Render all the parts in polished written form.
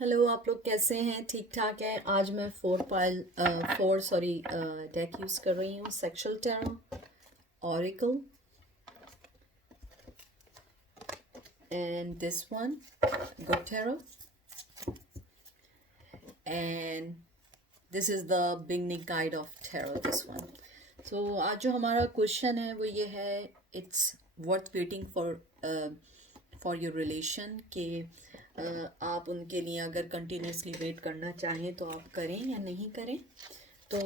Hello, आप लोग कैसे हैं? ठीक ठाक हैं। आज मैं डेक यूज़ कर रही हूँ, sexual tarot, oracle and this one good tarot and this is the beginning guide of tarot, this one. तो आज जो हमारा क्वेश्चन है वो ये है, it's worth waiting for your relation के आप उनके लिए अगर कंटिन्यूसली वेट करना चाहें तो आप करें या नहीं करें। तो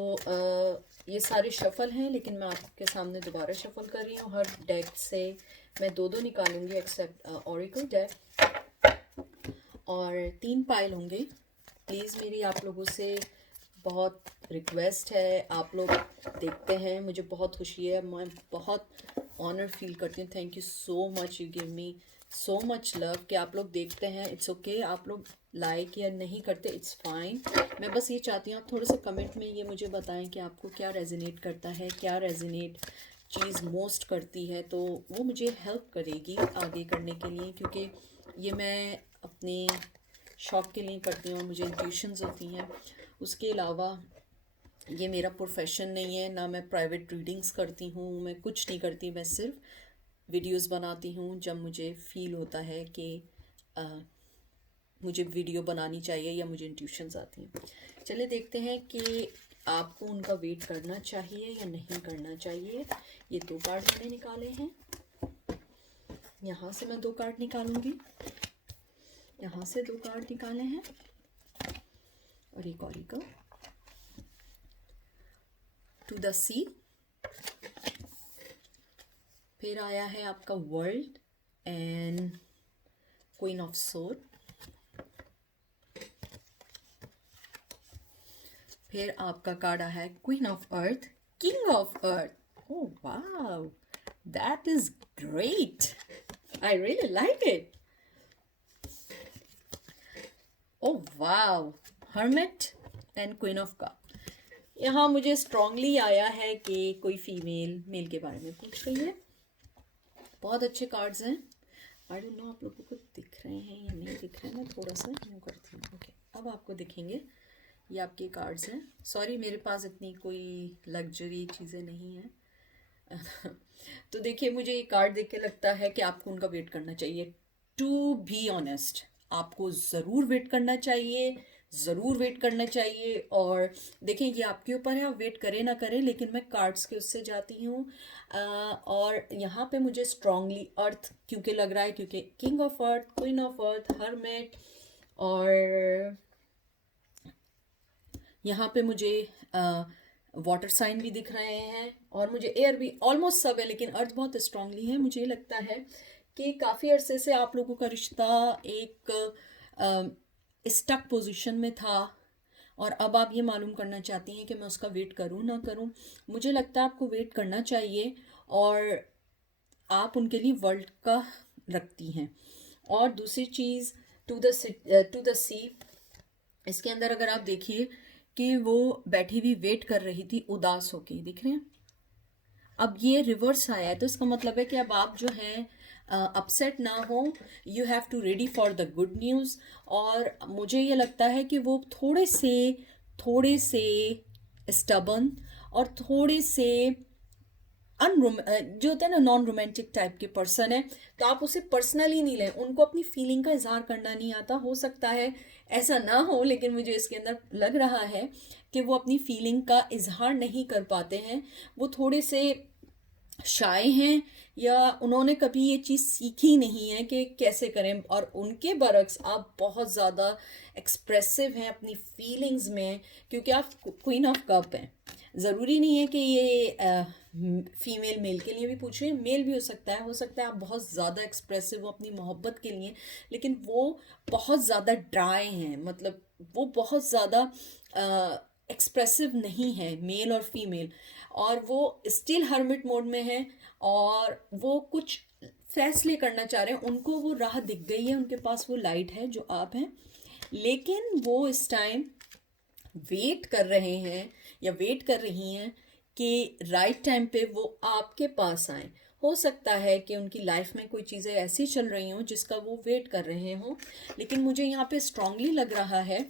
ये सारे शफल हैं, लेकिन मैं आपके सामने दोबारा शफल कर रही हूँ। हर डेक से मैं दो दो निकालूंगी एक्सेप्ट ऑरिकल डेक, और 3 पाइल होंगे। प्लीज़ मेरी आप लोगों से बहुत रिक्वेस्ट है, आप लोग देखते हैं, मुझे बहुत खुशी है, मैं बहुत ऑनर फील करती हूँ। Thank you so much, you give me so much love कि आप लोग देखते हैं। इट्स ओके, आप लोग लाइक या नहीं करते, इट्स फाइन। मैं बस ये चाहती हूँ आप थोड़े से कमेंट में ये मुझे बताएं कि आपको क्या रेजोनेट करता है, क्या रेजोनेट चीज़ मोस्ट करती है, तो वो मुझे हेल्प करेगी आगे करने के लिए, क्योंकि ये मैं अपने शौक के लिए करती हूँ, मुझे इंट्यूशंस होती हैं। उसके अलावा ये मेरा प्रोफेशन नहीं है, ना मैं प्राइवेट रीडिंग्स करती हूँ, मैं कुछ नहीं करती। मैं सिर्फ वीडियोस बनाती हूँ जब मुझे फील होता है कि मुझे वीडियो बनानी चाहिए या मुझे इंट्यूशंस आती हैं। चलिए देखते हैं कि आपको उनका वेट करना चाहिए या नहीं करना चाहिए। ये 2 कार्ड मैंने निकाले हैं, यहाँ से मैं 2 कार्ड निकालूंगी, यहाँ से 2 कार्ड निकाले हैं, और एक ऑरिकल टू द सी। फिर आया है आपका वर्ल्ड एंड क्वीन ऑफ सोड। फिर आपका कार्ड आया है queen of earth, king of earth. Oh wow, that is great, I really like it. Oh wow, hermit and queen of cup. यहाँ मुझे स्ट्रांगली आया है कि कोई फीमेल मेल के बारे में पूछ रही है। बहुत अच्छे कार्ड्स हैं। आई डोंट नो आप लोगों को दिख रहे हैं या नहीं दिख रहे हैं, मैं थोड़ा सा यूँ करती हूँ। ओके, अब आपको दिखेंगे। ये आपके कार्ड्स हैं। सॉरी, मेरे पास इतनी कोई लग्जरी चीज़ें नहीं हैं। तो देखिए, मुझे ये कार्ड देख के लगता है कि आपको उनका वेट करना चाहिए। टू बी ऑनेस्ट, आपको ज़रूर वेट करना चाहिए, ज़रूर वेट करना चाहिए। और देखें, ये आपके ऊपर है, आप वेट करें ना करें, लेकिन मैं कार्ड्स के उससे जाती हूँ। और यहाँ पे मुझे स्ट्रांगली अर्थ क्योंकि लग रहा है, क्योंकि king of earth, queen of earth, hermit, और यहाँ पे मुझे वाटर साइन भी दिख रहे हैं, और मुझे एयर भी ऑलमोस्ट सब है, लेकिन अर्थ बहुत स्ट्रांगली है। मुझे लगता है कि काफ़ी अरसे से आप लोगों का रिश्ता एक स्टक पोजीशन में था, और अब आप ये मालूम करना चाहती हैं कि मैं उसका वेट करूं ना करूं। मुझे लगता है आपको वेट करना चाहिए, और आप उनके लिए वर्ल्ड का रखती हैं। और दूसरी चीज़, टू द सी, इसके अंदर अगर आप देखिए कि वो बैठी हुई वेट कर रही थी उदास होके, दिख रहे हैं। अब ये रिवर्स आया है, तो इसका मतलब है कि अब आप जो हैं अपसेट ना हो, you have to ready for the good news. और मुझे ये लगता है कि वो थोड़े से स्टबन और थोड़े से जो होता है ना, नॉन रोमांटिक टाइप के पर्सन है। तो आप उसे पर्सनली नहीं लें, उनको अपनी फीलिंग का इजहार करना नहीं आता। हो सकता है ऐसा ना हो, लेकिन मुझे इसके अंदर लग रहा है कि वो अपनी फीलिंग का इजहार नहीं कर पाते हैं। वो थोड़े से शाय हैं, या उन्होंने कभी ये चीज़ सीखी नहीं है कि कैसे करें। और उनके बरक्स आप बहुत ज़्यादा एक्सप्रेसिव हैं अपनी फीलिंग्स में, क्योंकि आप क्वीन ऑफ कप हैं। ज़रूरी नहीं है कि ये फीमेल मेल के लिए भी पूछ रहे हैं, मेल भी हो सकता है आप बहुत ज़्यादा एक्सप्रेसिव हो अपनी मोहब्बत के लिए, लेकिन वो बहुत ज़्यादा ड्राई हैं, मतलब वो बहुत ज़्यादा एक्सप्रेसिव नहीं है, मेल और फीमेल। और वो स्टिल हर्मिट मोड में है, और वो कुछ फैसले करना चाह रहे हैं। उनको वो राह दिख गई है, उनके पास वो लाइट है जो आप हैं, लेकिन वो इस टाइम वेट कर रहे हैं या वेट कर रही हैं कि राइट टाइम पे वो आपके पास आए। हो सकता है कि उनकी लाइफ में कोई चीज़ें ऐसी चल रही हों जिसका वो वेट कर रहे हों, लेकिन मुझे यहाँ पे स्ट्रांगली लग रहा है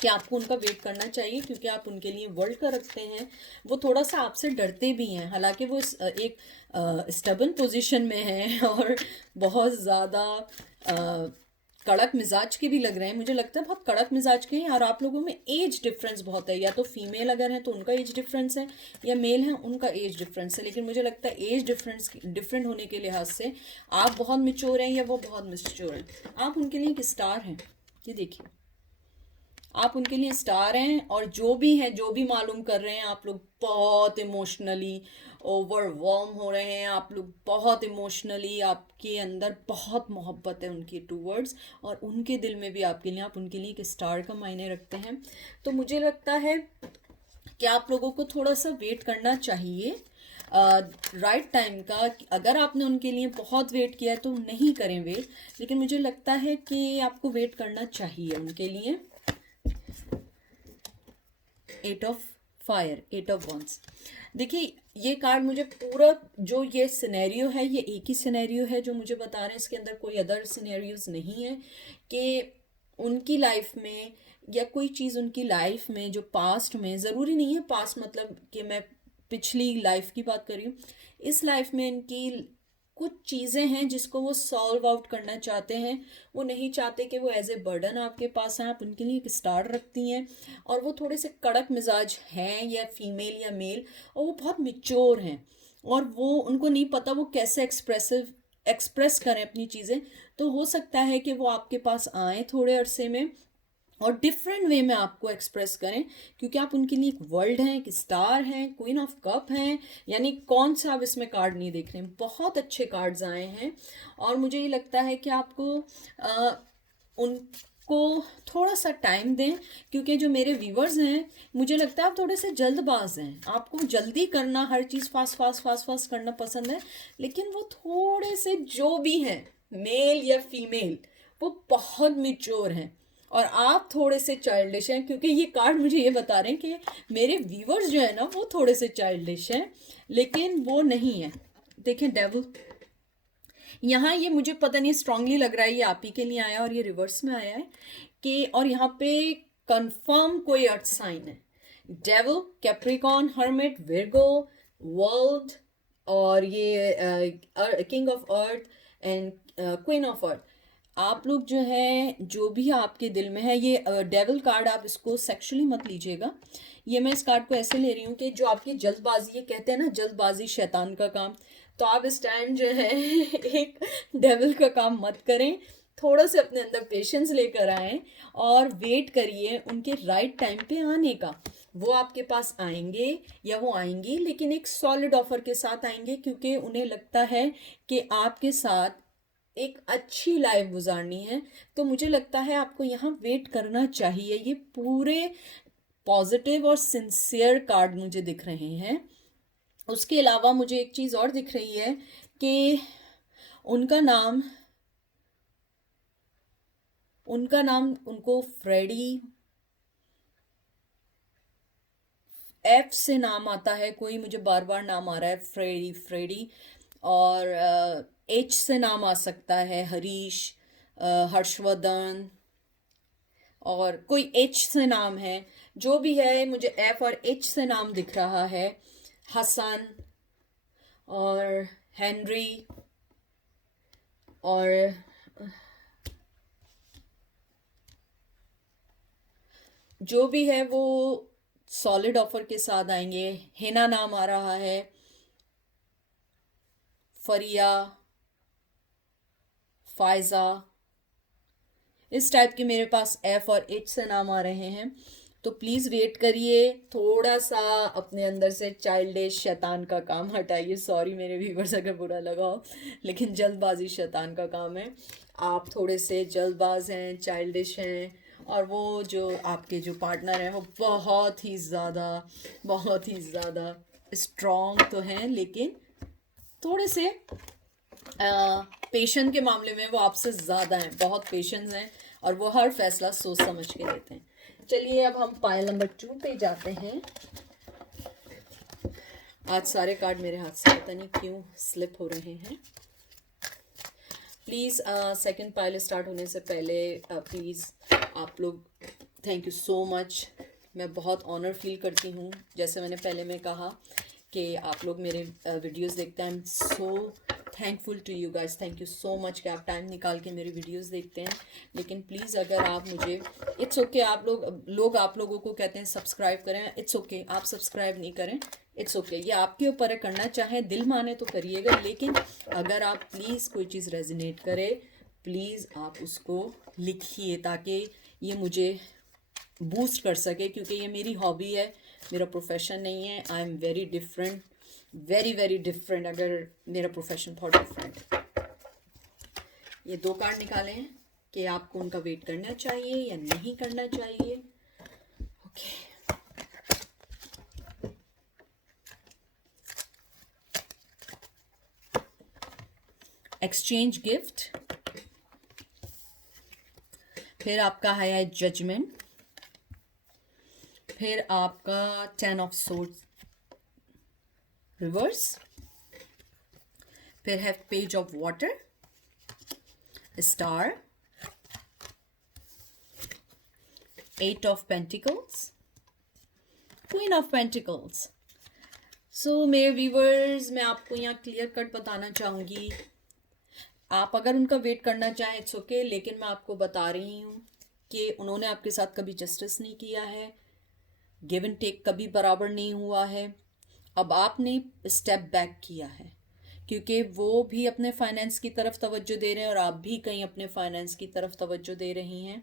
कि आपको उनका वेट करना चाहिए, क्योंकि आप उनके लिए वर्ल्ड का रखते हैं। वो थोड़ा सा आपसे डरते भी हैं, हालांकि वो एक स्टेबल पोजीशन में हैं और बहुत ज़्यादा कड़क मिजाज के भी लग रहे हैं। मुझे लगता है बहुत कड़क मिजाज के हैं, और आप लोगों में एज डिफरेंस बहुत है। या तो फीमेल अगर हैं तो उनका एज डिफरेंस है, या मेल हैं उनका एज डिफरेंस है। लेकिन मुझे लगता है एज डिफरेंट होने के लिहाज से आप बहुत मिच्योर हैं या वो बहुत मिच्योर हैं। आप उनके लिए एक स्टार हैं, ये देखिए, आप उनके लिए स्टार हैं। और जो भी हैं, जो भी मालूम कर रहे हैं, आप लोग बहुत इमोशनली ओवरवॉर्म हो रहे हैं। आप लोग बहुत इमोशनली, आपके अंदर बहुत मोहब्बत है उनकी टूवर्ड्स, और उनके दिल में भी आपके लिए, आप उनके लिए एक स्टार का मायने रखते हैं। तो मुझे लगता है कि आप लोगों को थोड़ा सा वेट करना चाहिए राइट टाइम का। अगर आपने उनके लिए बहुत वेट किया है तो नहीं करें वेट, लेकिन मुझे लगता है कि आपको वेट करना चाहिए उनके लिए। 8 ऑफ फायर, 8 ऑफ वंस। देखिए, ये कार्ड मुझे पूरा, जो ये सिनेरियो है, ये एक ही सिनेरियो है जो मुझे बता रहे हैं, इसके अंदर कोई अदर सिनेरियोज नहीं है। कि उनकी लाइफ में या कोई चीज़ उनकी लाइफ में जो पास्ट में, ज़रूरी नहीं है पास्ट मतलब कि मैं पिछली लाइफ की बात कर रही हूँ, इस लाइफ में इनकी कुछ चीज़ें हैं जिसको वो सॉल्व आउट करना चाहते हैं। वो नहीं चाहते कि वो एज ए बर्डन आपके पास आए, आप उनके लिए एक स्टार रखती हैं। और वो थोड़े से कड़क मिजाज हैं, या फीमेल या मेल, और वो बहुत मिच्योर हैं। और वो, उनको नहीं पता वो कैसे एक्सप्रेस करें अपनी चीज़ें। तो हो सकता है कि वो आपके पास आए थोड़े अरसे में, और डिफरेंट वे में आपको एक्सप्रेस करें, क्योंकि आप उनके लिए एक वर्ल्ड हैं, एक स्टार हैं, क्वीन ऑफ कप हैं। यानी कौन सा आप इसमें कार्ड नहीं देख रहे हैं, बहुत अच्छे कार्ड्स आए हैं। और मुझे ये लगता है कि आपको उनको थोड़ा सा टाइम दें, क्योंकि जो मेरे व्यूवर्स हैं, मुझे लगता है आप थोड़े से जल्दबाज हैं। आपको जल्दी करना, हर चीज़ फास्ट फास्ट फास्ट फास्ट करना पसंद है। लेकिन वो थोड़े से, जो भी हैं, मेल या फीमेल, वो बहुत मिच्योर हैं, और आप थोड़े से चाइल्डिश हैं। क्योंकि ये कार्ड मुझे ये बता रहे हैं कि मेरे व्यूवर्स जो है ना, वो थोड़े से चाइल्डिश हैं, लेकिन वो नहीं है। देखें, डेविल यहाँ, ये मुझे पता नहीं, स्ट्रांगली लग रहा है ये आप ही के लिए आया, और ये रिवर्स में आया है कि, और यहाँ पे कंफर्म कोई अर्थ साइन है। Devil, Capricorn, hermit, Virgo, world, और ये king of earth and queen of earth. आप लोग जो है, जो भी आपके दिल में है, ये डेविल कार्ड, आप इसको सेक्सुअली मत लीजिएगा। ये मैं इस कार्ड को ऐसे ले रही हूँ कि जो आपकी जल्दबाजी, ये कहते हैं ना, जल्दबाजी शैतान का काम। तो आप इस टाइम जो है एक डेविल का काम मत करें। थोड़ा से अपने अंदर पेशेंस लेकर आएं, और वेट करिए उनके राइट टाइम पे आने का। वो आपके पास आएंगे या वो आएंगी, लेकिन एक सॉलिड ऑफर के साथ आएंगे, क्योंकि उन्हें लगता है कि आपके साथ एक अच्छी लाइफ गुजारनी है। तो मुझे लगता है आपको यहाँ वेट करना चाहिए। ये पूरे पॉजिटिव और सिंसियर कार्ड मुझे दिख रहे हैं। उसके अलावा मुझे एक चीज़ और दिख रही है कि उनका नाम उनको फ्रेडी, एफ से नाम आता है कोई, मुझे बार बार नाम आ रहा है फ्रेडी फ्रेडी। और एच से नाम आ सकता है हरीश, हर्षवर्धन, और कोई एच से नाम है। जो भी है, मुझे एफ और एच से नाम दिख रहा है। हसन और हेनरी, और जो भी है वो सॉलिड ऑफर के साथ आएंगे। हिना नाम आ रहा है, फरिया, फायजा, इस टाइप के मेरे पास एफ और एच से नाम आ रहे हैं। तो प्लीज़ वेट करिए, थोड़ा सा अपने अंदर से चाइल्डिश शैतान का काम हटाइए। सॉरी मेरे व्यूवर्स अगर बुरा लगा हो, लेकिन जल्दबाजी शैतान का काम है। आप थोड़े से जल्दबाज हैं, चाइल्डिश हैं, और वो जो आपके जो पार्टनर हैं, वो बहुत ही ज़्यादा स्ट्रॉन्ग तो हैं, लेकिन थोड़े से पेशेंस के मामले में वो आपसे ज़्यादा हैं, बहुत पेशेंस हैं, और वो हर फैसला सोच समझ के लेते हैं। चलिए अब हम पायल नंबर 2 पे जाते हैं। आज सारे कार्ड मेरे हाथ से पता नहीं क्यों स्लिप हो रहे हैं। प्लीज़ सेकंड पाइल स्टार्ट होने से पहले प्लीज़ आप लोग, थैंक यू सो मच। मैं बहुत ऑनर फील करती हूँ, जैसे मैंने पहले में कहा कि आप लोग मेरे वीडियोस देखते हैं। I am so thankful to you guys, thank you so much कि आप टाइम निकाल के मेरे वीडियोस देखते हैं। लेकिन प्लीज़ अगर आप मुझे, इट्स ओके आप लोग आप लोगों को कहते हैं सब्सक्राइब करें, इट्स ओके आप सब्सक्राइब नहीं करें, इट्स ओके ये आपके ऊपर है, करना चाहें दिल माने तो करिएगा। लेकिन अगर आप प्लीज़ कोई चीज़ रेजोनेट करे, प्लीज़ आप उसको लिखिए ताकि ये मुझे बूस्ट कर सके, क्योंकि ये मेरी हॉबी है, मेरा प्रोफेशन नहीं है। I am very different, very very different. अगर मेरा प्रोफेशन बहुत डिफरेंट। ये 2 कार्ड निकाले हैं कि आपको उनका वेट करना चाहिए या नहीं करना चाहिए। ओके एक्सचेंज गिफ्ट, फिर आपका है जजमेंट, फिर आपका 10 ऑफ सोर्ड्स रिवर्स, फिर है page of water, star, 8 of pentacles, queen of pentacles. So मेरे व्यूवर्स, मैं आपको यहाँ क्लियर कट बताना चाहूँगी, आप अगर उनका वेट करना चाहें इट्स ओके, लेकिन मैं आपको बता रही हूँ कि उन्होंने आपके साथ कभी जस्टिस नहीं किया है, गिव एंड टेक कभी बराबर नहीं हुआ है। अब आपने स्टेप बैक किया है, क्योंकि वो भी अपने फाइनेंस की तरफ तवज्जो दे रहे हैं और आप भी कहीं अपने फाइनेंस की तरफ तवज्जो दे रही हैं।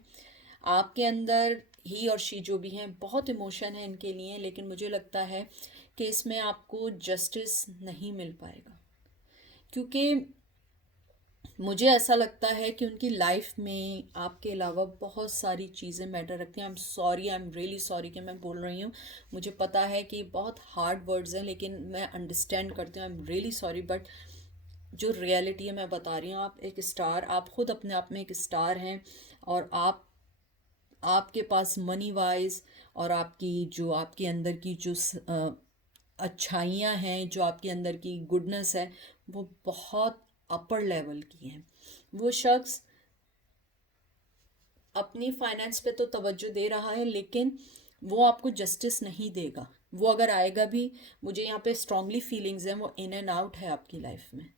आपके अंदर ही और शी जो भी हैं, बहुत इमोशन है इनके लिए, लेकिन मुझे लगता है कि इसमें आपको जस्टिस नहीं मिल पाएगा, क्योंकि मुझे ऐसा लगता है कि उनकी लाइफ में आपके अलावा बहुत सारी चीज़ें मैटर रखती हैं। I am sorry, I am really sorry कि मैं बोल रही हूँ, मुझे पता है कि बहुत हार्ड वर्ड्स हैं, लेकिन मैं अंडरस्टैंड करती हूँ। आई एम रियली सॉरी, बट जो रियलिटी है मैं बता रही हूँ। आप एक स्टार, आप खुद अपने आप में एक स्टार हैं, और आपके पास मनी वाइज और आपकी जो आपके अंदर की जो अच्छाइयाँ हैं, जो आपके अंदर की गुडनेस है, वो बहुत अपर लेवल की हैं। वो शख्स अपनी फाइनेंस पे तो तवज्जो दे रहा है, लेकिन वो आपको जस्टिस नहीं देगा। वो अगर आएगा भी, मुझे यहाँ पे स्ट्रांगली फीलिंग्स हैं, वो इन एंड आउट है आपकी लाइफ में।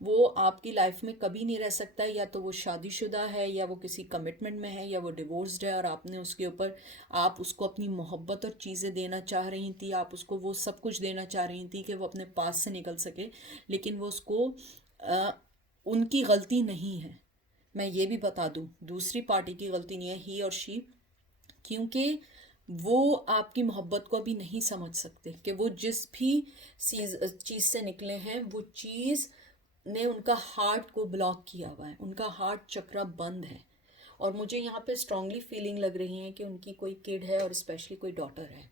वो आपकी लाइफ में कभी नहीं रह सकता, या तो वो शादीशुदा है, या वो किसी कमिटमेंट में है, या वो डिवोर्स्ड है, और आपने उसके ऊपर, आप उसको अपनी मोहब्बत और चीज़ें देना चाह रही थी, आप उसको वो सब कुछ देना चाह रही थी कि वो अपने पास से निकल सके, लेकिन वो उसको अ, उनकी गलती नहीं है। मैं ये भी बता दूं, दूसरी पार्टी की गलती नहीं है, ही और शी, क्योंकि वो आपकी मोहब्बत को अभी नहीं समझ सकते कि वो जिस भी चीज़ से निकले हैं, वो चीज़ ने उनका हार्ट को ब्लॉक किया हुआ है, उनका हार्ट चक्रा बंद है। और मुझे यहाँ पे स्ट्रांगली फीलिंग लग रही है कि उनकी कोई किड है, और स्पेशली कोई डॉटर है,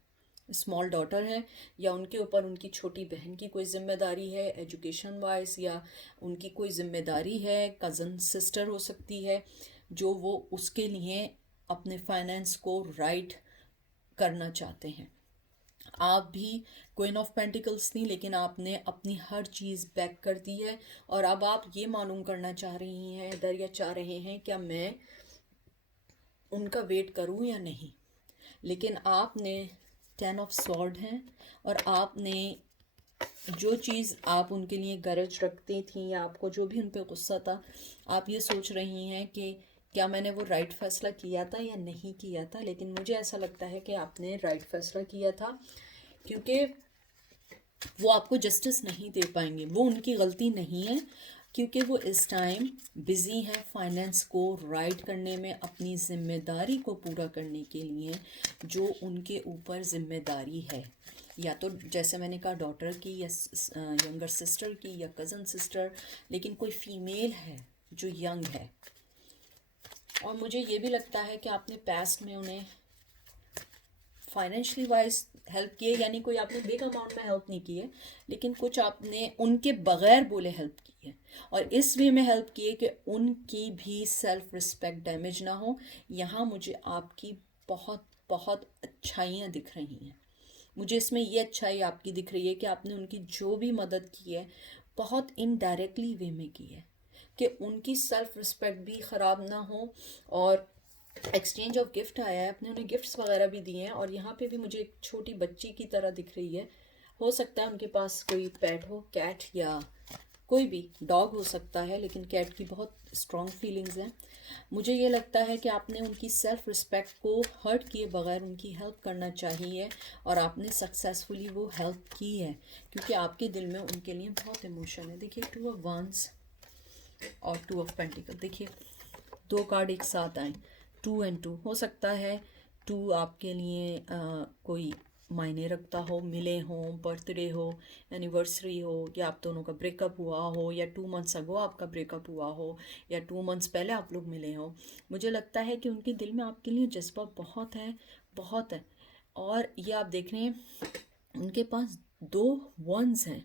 स्मॉल डॉटर है, या उनके ऊपर उनकी छोटी बहन की कोई जिम्मेदारी है एजुकेशन वाइज, या उनकी कोई जिम्मेदारी है, कज़न सिस्टर हो सकती है, जो वो उसके लिए अपने फाइनेंस को राइट करना चाहते हैं। आप भी क्वीन ऑफ पेंटिकल्स थी, लेकिन आपने अपनी हर चीज़ बैक कर दी है, और अब आप ये मालूम करना चाह रही हैं इधर, या चाह रहे हैं क्या मैं उनका वेट करूं या नहीं। लेकिन आपने 10 ऑफ स्वॉर्ड हैं, और आपने जो चीज़ आप उनके लिए गरज रखती थी, या आपको जो भी उन पर गुस्सा था, आप ये सोच रही हैं कि क्या मैंने वो राइट फैसला किया था या नहीं किया था। लेकिन मुझे ऐसा लगता है कि आपने राइट फैसला किया था, क्योंकि वो आपको जस्टिस नहीं दे पाएंगे। वो उनकी गलती नहीं है, क्योंकि वो इस टाइम बिज़ी हैं फाइनेंस को राइट करने में, अपनी ज़िम्मेदारी को पूरा करने के लिए जो उनके ऊपर ज़िम्मेदारी है, या तो जैसे मैंने कहा डॉटर की, या यंगर सिस्टर की, या कज़न सिस्टर, लेकिन कोई फीमेल है जो यंग है। और मुझे ये भी लगता है कि आपने पास्ट में उन्हें फाइनेंशियली वाइज हेल्प किए, यानी कोई आपने बिग अमाउंट में हेल्प नहीं की है, लेकिन कुछ आपने उनके बगैर बोले हेल्प की है, और इस वे में हेल्प की है कि उनकी भी सेल्फ रिस्पेक्ट डैमेज ना हो। यहाँ मुझे आपकी बहुत बहुत अच्छाइयाँ दिख रही हैं, मुझे इसमें ये अच्छाई आपकी दिख रही है कि आपने उनकी जो भी मदद की है बहुत इनडायरेक्टली वे में की है, कि उनकी सेल्फ रिस्पेक्ट भी ख़राब ना हो। और एक्सचेंज ऑफ गिफ्ट आया है, आपने उन्हें गिफ्ट्स वगैरह भी दिए हैं। और यहाँ पे भी मुझे एक छोटी बच्ची की तरह दिख रही है, हो सकता है उनके पास कोई पेट हो, कैट या कोई भी डॉग हो सकता है, लेकिन कैट की बहुत स्ट्रॉन्ग फीलिंग्स हैं। मुझे ये लगता है कि आपने उनकी सेल्फ रिस्पेक्ट को हर्ट किए बगैर उनकी हेल्प करना चाहिए, और आपने सक्सेसफुली वो हेल्प की है, क्योंकि आपके दिल में उनके लिए बहुत इमोशन है। देखिए 2 ऑफ wands और 2 ऑफ पेंटिकल, देखिए 2 कार्ड एक साथ आए, 2 एंड 2। हो सकता है 2 आपके लिए कोई मायने रखता हो, मिले हो, बर्थडे हो, एनिवर्सरी हो, या आप दोनों का ब्रेकअप हुआ हो, या 2 मंथ्स अगो आपका ब्रेकअप हुआ हो, या 2 मंथ्स पहले आप लोग मिले हो। मुझे लगता है कि उनके दिल में आपके लिए जज्बा बहुत है, बहुत है। और ये आप देख रहे हैं उनके पास 2 wands हैं,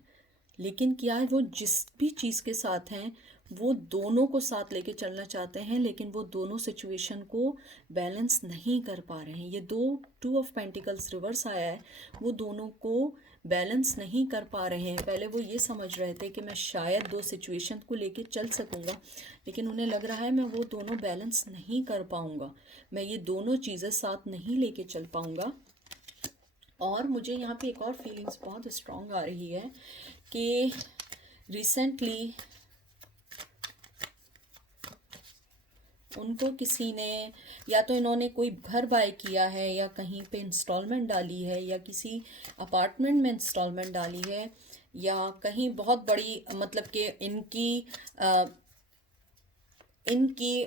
लेकिन क्या है, वो जिस भी चीज़ के साथ हैं वो दोनों को साथ लेके चलना चाहते हैं, लेकिन वो दोनों सिचुएशन को बैलेंस नहीं कर पा रहे हैं। ये 2 ऑफ पेंटिकल्स रिवर्स आया है, वो दोनों को बैलेंस नहीं कर पा रहे हैं। पहले वो ये समझ रहे थे कि मैं शायद 2 सिचुएशन को लेके चल सकूंगा, लेकिन उन्हें लग रहा है मैं वो दोनों बैलेंस नहीं कर पाऊंगा, मैं ये दोनों चीज़ें साथ नहीं लेके चल पाऊंगा। और मुझे यहाँ पे एक और फीलिंग्स बहुत स्ट्रॉन्ग आ रही है कि रिसेंटली उनको किसी ने, या तो इन्होंने कोई घर बाय किया है, या कहीं पे इंस्टॉलमेंट डाली है, या किसी अपार्टमेंट में इंस्टॉलमेंट डाली है, या कहीं बहुत बड़ी, मतलब कि इनकी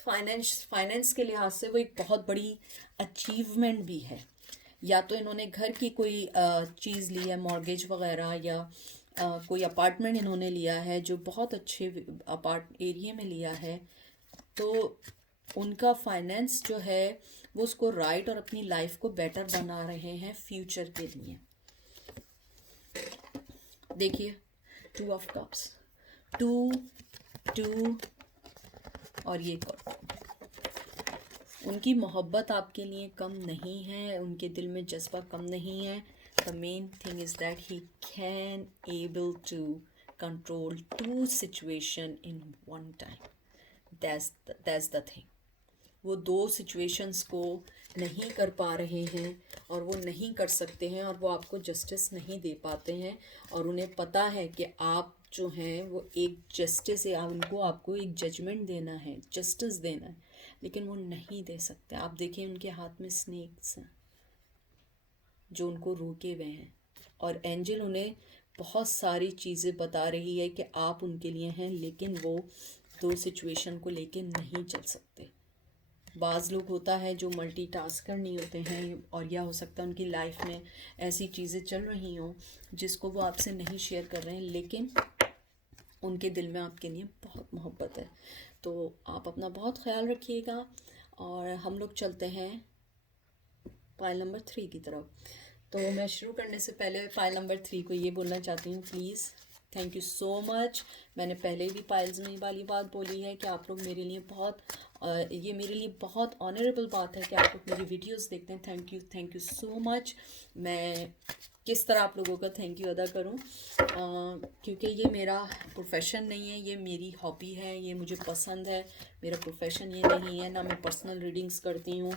फाइनेंस के लिहाज से वो एक बहुत बड़ी अचीवमेंट भी है। या तो इन्होंने घर की कोई चीज़ ली है, मॉर्गेज वगैरह, या कोई अपार्टमेंट इन्होंने लिया है जो बहुत अच्छे एरिया में लिया है, तो उनका फाइनेंस जो है वो उसको राइट और अपनी लाइफ को बेटर बना रहे हैं फ्यूचर के लिए। देखिए 2 ऑफ कप्स, 2 2 और ये कप। उनकी मोहब्बत आपके लिए कम नहीं है, उनके दिल में जज्बा कम नहीं है। The main thing is that he can able to control 2 situation in one time. That's the thing. वो 2 सिचुएशंस को नहीं कर पा रहे हैं, और वो नहीं कर सकते हैं, और वो आपको जस्टिस नहीं दे पाते हैं। और उन्हें पता है कि आप जो हैं वो एक जस्टिस है, उनको आपको एक जजमेंट देना है, जस्टिस देना है, लेकिन वो नहीं दे सकते। आप देखिए उनके हाथ में स्नेक्स हैं जो उनको रोके हुए हैं, और एंजल उन्हें बहुत सारी चीज़ें बता रही है कि आप उनके लिए हैं, लेकिन वो 2 सिचुएशन को लेके नहीं चल सकते। बाज़ लोग होता है जो मल्टीटास्कर नहीं होते हैं, और या हो सकता है उनकी लाइफ में ऐसी चीज़ें चल रही हों जिसको वो आपसे नहीं शेयर कर रहे हैं, लेकिन उनके दिल में आपके लिए बहुत मोहब्बत है। तो आप अपना बहुत ख्याल रखिएगा, और हम लोग चलते हैं पाइल नंबर 3 की तरफ। तो मैं शुरू करने से पहले पाइल नंबर 3 को ये बोलना चाहती हूँ, please thank you so much. मैंने पहले भी पाइल्स में वाली बात बोली है कि आप लोग मेरे लिए बहुत ये मेरे लिए बहुत ऑनरेबल बात है कि आप लोग मेरी वीडियोस देखते हैं। Thank you so much. मैं किस तरह आप लोगों का थैंक यू अदा करूं, क्योंकि ये मेरा प्रोफेशन नहीं है, ये मेरी हॉबी है, ये मुझे पसंद है। मेरा प्रोफेशन ये नहीं है, ना मैं पर्सनल रीडिंग्स करती हूँ।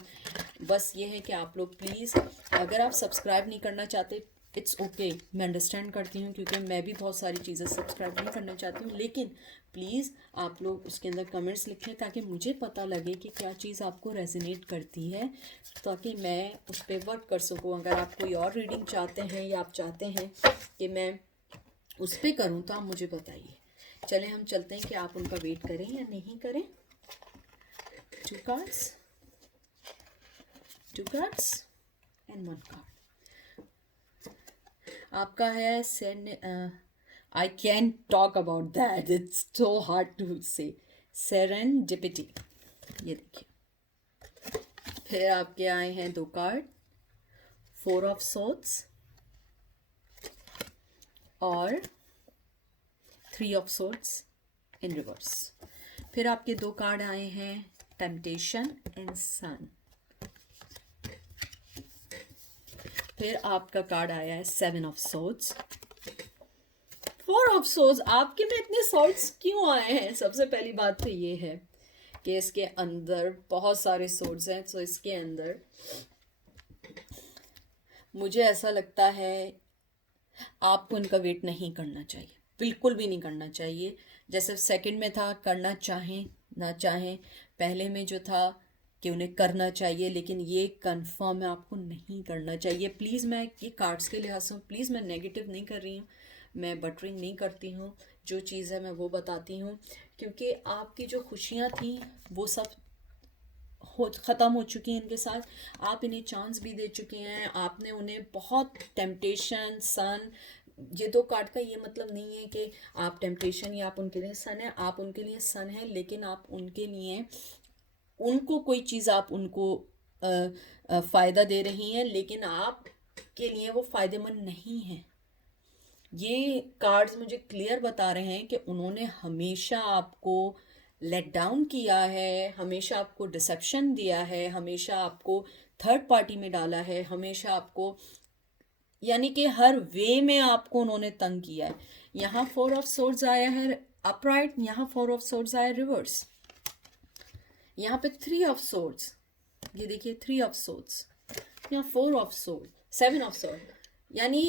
बस ये है कि आप लोग प्लीज़, अगर आप सब्सक्राइब नहीं करना चाहते इट्स ओके, मैं अंडरस्टैंड करती हूँ, क्योंकि मैं भी बहुत सारी चीज़ें सब्सक्राइब नहीं करना चाहती हूँ, लेकिन प्लीज़ आप लोग उसके अंदर कमेंट्स लिखें ताकि मुझे पता लगे कि क्या चीज़ आपको रेजोनेट करती है, ताकि मैं उस पर वर्क कर सकूँ। अगर आप कोई और रीडिंग चाहते हैं, या आप चाहते हैं कि मैं उस पर करूँ, तो आप मुझे बताइए। चलें हम चलते हैं कि आप उनका वेट करें या नहीं करें। 2 कार्ड्स एंड 1 कार्ड आपका है। I can talk about that, it's so hard to say. Serendipity, ये देखिए। फिर आपके आए हैं 2 कार्ड, 4 ऑफ सोर्ड्स और 3 ऑफ सोर्ड्स इन रिवर्स। फिर आपके 2 कार्ड आए हैं, टेम्पटेशन एंड सन। फिर आपका कार्ड आया है 7 ऑफ सोर्ड्स। 4 ऑफ सोर्ड्स, आपके में इतने सोर्ड्स क्यों आए हैं? सबसे पहली बात तो ये है कि इसके अंदर बहुत सारे सोर्ड्स हैं, तो इसके अंदर मुझे ऐसा लगता है आपको इनका वेट नहीं करना चाहिए, बिल्कुल भी नहीं करना चाहिए। जैसे सेकंड में था करना चाहें ना चाहें, पहले में जो था कि उन्हें करना चाहिए, लेकिन ये कंफर्म है आपको नहीं करना चाहिए। प्लीज़, मैं ये कार्ड्स के लिहाज से प्लीज़ मैं नेगेटिव नहीं कर रही हूँ, मैं बटरिंग नहीं करती हूँ, जो चीज़ है मैं वो बताती हूँ, क्योंकि आपकी जो खुशियाँ थी वो सब ख़त्म हो चुकी हैं इनके साथ। आप इन्हें चांस भी दे चुके हैं, आपने उन्हें बहुत टेम्पटेशन सन, ये दो कार्ड का ये मतलब नहीं है कि आप टेम्पटेशन या आप उनके लिए सन है, आप उनके लिए सन है, लेकिन आप उनके लिए उनको कोई चीज़ आप उनको फ़ायदा दे रही हैं, लेकिन आप के लिए वो फ़ायदेमंद नहीं है। ये कार्ड्स मुझे क्लियर बता रहे हैं कि उन्होंने हमेशा आपको लेट डाउन किया है, हमेशा आपको डिसेप्शन दिया है, हमेशा आपको थर्ड पार्टी में डाला है, हमेशा आपको यानी कि हर वे में आपको उन्होंने तंग किया है। यहाँ 4 ऑफ सोर्ड्स आया है अपराइट, यहाँ 4 ऑफ सोर्ड्स आया रिवर्स, यहाँ पे 3 ऑफ सोर्ड्स, ये देखिए 3 ऑफ सोर्ड्स, यहाँ 4 ऑफ सोर्ड, 7 ऑफ सोर्ड, यानी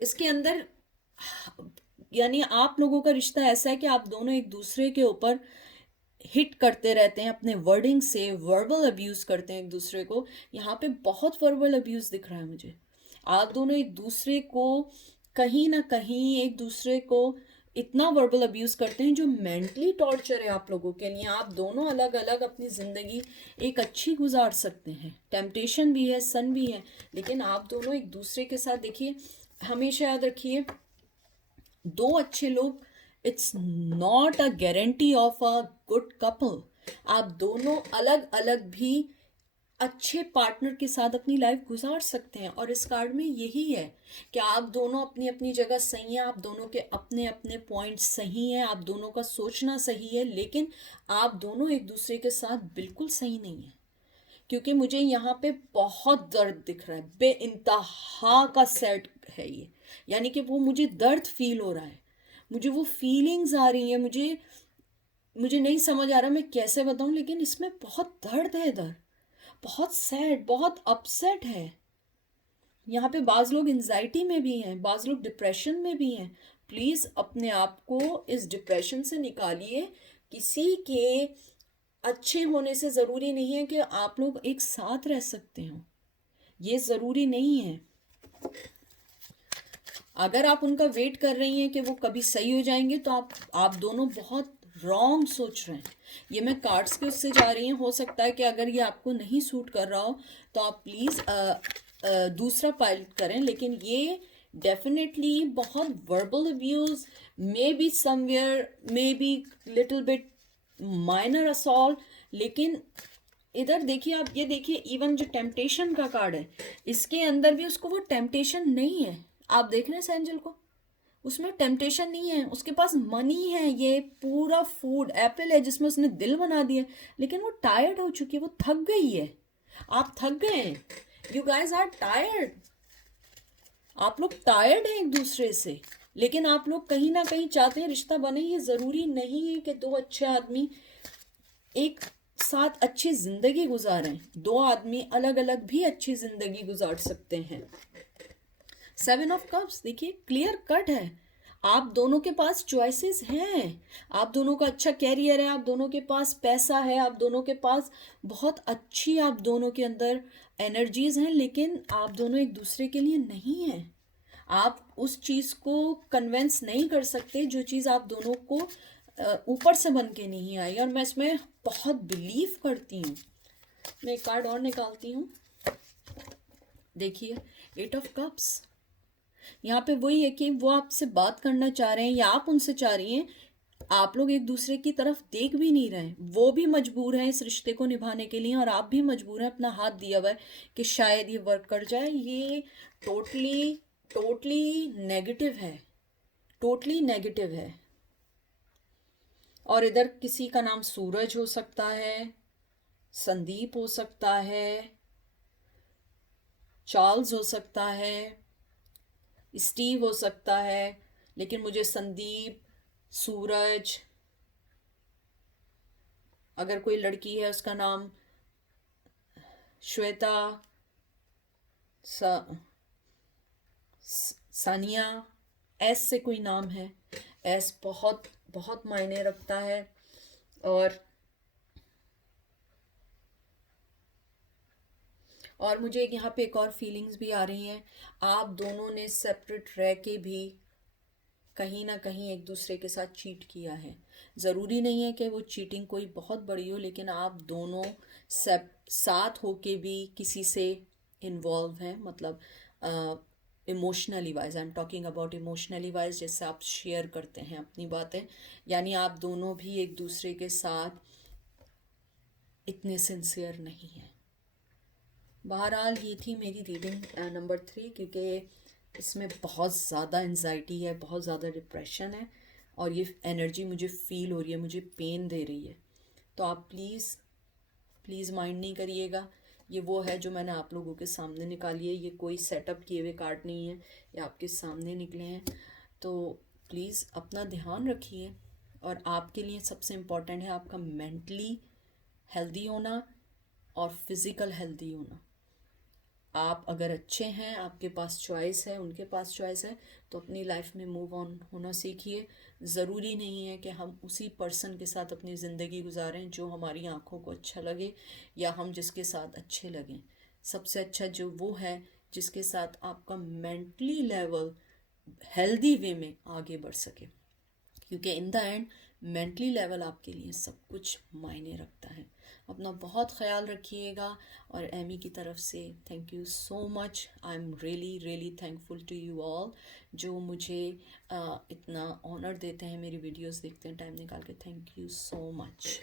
इसके अंदर यानी आप लोगों का रिश्ता ऐसा है कि आप दोनों एक दूसरे के ऊपर हिट करते रहते हैं अपने वर्डिंग से, वर्बल अब्यूज़ करते हैं एक दूसरे को। यहाँ पे बहुत वर्बल अब्यूज़ दिख रहा है मुझे। आप दोनों एक दूसरे को कहीं ना कहीं एक दूसरे को इतना वर्बल अब्यूज़ करते हैं जो मेंटली टॉर्चर है आप लोगों के लिए। आप दोनों अलग अलग अपनी ज़िंदगी एक अच्छी गुजार सकते हैं, टेम्पटेशन भी है, सन भी है, लेकिन आप दोनों एक दूसरे के साथ देखिए, हमेशा याद रखिए, दो अच्छे लोग it's not a guarantee of a good couple. आप दोनों अलग अलग भी अच्छे पार्टनर के साथ अपनी लाइफ गुजार सकते हैं, और इस कार्ड में यही है कि आप दोनों अपनी अपनी जगह सही हैं, आप दोनों के अपने अपने पॉइंट्स सही हैं, आप दोनों का सोचना सही है, लेकिन आप दोनों एक दूसरे के साथ बिल्कुल सही नहीं है। क्योंकि मुझे यहाँ पे बहुत दर्द दिख रहा है, बे इंतहा का सैड है ये, यानी कि वो मुझे दर्द फील हो रहा है, मुझे वो फीलिंग्स आ रही हैं, मुझे नहीं समझ आ रहा मैं कैसे बताऊं, लेकिन इसमें बहुत दर्द है इधर, बहुत सैड, बहुत अपसेट है। यहाँ पे बाज लोग एंजाइटी में भी हैं, बाज लोग डिप्रेशन में भी हैं। प्लीज़ अपने आप को इस डिप्रेशन से निकालिए। किसी के अच्छे होने से ज़रूरी नहीं है कि आप लोग एक साथ रह सकते हो, ये ज़रूरी नहीं है। अगर आप उनका वेट कर रही हैं कि वो कभी सही हो जाएंगे, तो आप दोनों बहुत रॉन्ग सोच रहे हैं। ये मैं कार्ड्स के उससे जा रही हूँ, हो सकता है कि अगर ये आपको नहीं सूट कर रहा हो तो आप प्लीज़ दूसरा पायलट करें, लेकिन ये डेफिनेटली बहुत verbal abuse, may be somewhere, may be little bit minor assault, लेकिन इधर देखिए, आप ये देखिए, इवन जो टेम्पटेशन का कार्ड है इसके अंदर भी उसको वो टेम्पटेशन नहीं है। आप देख रहे हैं इस एंजल को, उसमें टेम्पटेशन नहीं है, उसके पास मनी है, ये पूरा फूड एप्पल है जिसमें उसने दिल बना दिया, लेकिन वो टायर्ड हो चुकी है, वो थक गई है। आप थक गए हैं, यू गाइज आर टायर्ड, आप लोग टायर्ड हैं एक दूसरे से, लेकिन आप लोग कहीं ना कहीं चाहते हैं रिश्ता बने। ये ज़रूरी नहीं है कि दो अच्छे आदमी एक साथ अच्छी जिंदगी गुजारें, दो आदमी अलग अलग भी अच्छी जिंदगी गुजार सकते हैं। 7 ऑफ कप्स देखिए क्लियर कट है, आप दोनों के पास चॉइसेस हैं, आप दोनों का अच्छा कैरियर है, आप दोनों के पास पैसा है, आप दोनों के पास बहुत अच्छी, आप दोनों के अंदर एनर्जीज हैं, लेकिन आप दोनों एक दूसरे के लिए नहीं हैं। आप उस चीज़ को कन्वेंस नहीं कर सकते जो चीज़ आप दोनों को ऊपर से बन के नहीं आई, और मैं इसमें बहुत बिलीव करती हूँ। मैं एक कार्ड और निकालती हूँ, देखिए 8 ऑफ कप्स, यहाँ पे वही है कि वो आपसे बात करना चाह रहे हैं या आप उनसे चाह रही हैं, आप लोग एक दूसरे की तरफ देख भी नहीं रहे, वो भी मजबूर हैं इस रिश्ते को निभाने के लिए, और आप भी मजबूर हैं, अपना हाथ दिया हुआ है कि शायद ये वर्क कर जाए। ये टोटली टोटली नेगेटिव है, टोटली नेगेटिव है। और इधर किसी का नाम सूरज हो सकता है, संदीप हो सकता है, चार्ल्स हो सकता है, स्टीव हो सकता है, लेकिन मुझे संदीप, सूरज, अगर कोई लड़की है उसका नाम श्वेता, सा, सानिया, एस से कोई नाम है, एस बहुत बहुत मायने रखता है। और मुझे यहाँ पे एक और फीलिंग्स भी आ रही हैं, आप दोनों ने सेपरेट रह के भी कहीं ना कहीं एक दूसरे के साथ चीट किया है। ज़रूरी नहीं है कि वो चीटिंग कोई बहुत बड़ी हो, लेकिन आप दोनों साथ होके भी किसी से इन्वॉल्व हैं, मतलब emotionally wise, I am talking about emotionally wise, जैसे आप शेयर करते हैं अपनी बातें, यानी आप दोनों भी एक दूसरे के साथ इतने सिंसियर नहीं हैं। बहरहाल ये थी मेरी रीडिंग नंबर 3, क्योंकि इसमें बहुत ज़्यादा एनजाइटी है, बहुत ज़्यादा डिप्रेशन है, और ये एनर्जी मुझे फील हो रही है, मुझे पेन दे रही है। तो आप प्लीज़ प्लीज़ माइंड नहीं करिएगा। ये वो है जो मैंने आप लोगों के सामने निकाली है, ये कोई सेटअप किए हुए कार्ड नहीं है, ये आपके सामने निकले हैं। तो प्लीज़ अपना ध्यान रखिए, और आपके लिए सबसे इम्पोर्टेंट है आपका मेंटली हेल्दी होना और फिज़िकल हेल्दी होना। आप अगर अच्छे हैं, आपके पास चॉइस है, उनके पास चॉइस है, तो अपनी लाइफ में मूव ऑन होना सीखिए। ज़रूरी नहीं है कि हम उसी पर्सन के साथ अपनी ज़िंदगी गुजारें जो हमारी आंखों को अच्छा लगे या हम जिसके साथ अच्छे लगें। सबसे अच्छा जो वो है जिसके साथ आपका मेंटली लेवल हेल्दी वे में आगे बढ़ सके, क्योंकि in the end mentally level आपके लिए सब कुछ मायने रखता है। अपना बहुत ख्याल रखिएगा, और एमी की तरफ से thank you so much. I am really really thankful to you all, जो मुझे इतना ऑनर देते हैं, मेरी वीडियोस देखते हैं टाइम निकाल के। Thank you so much.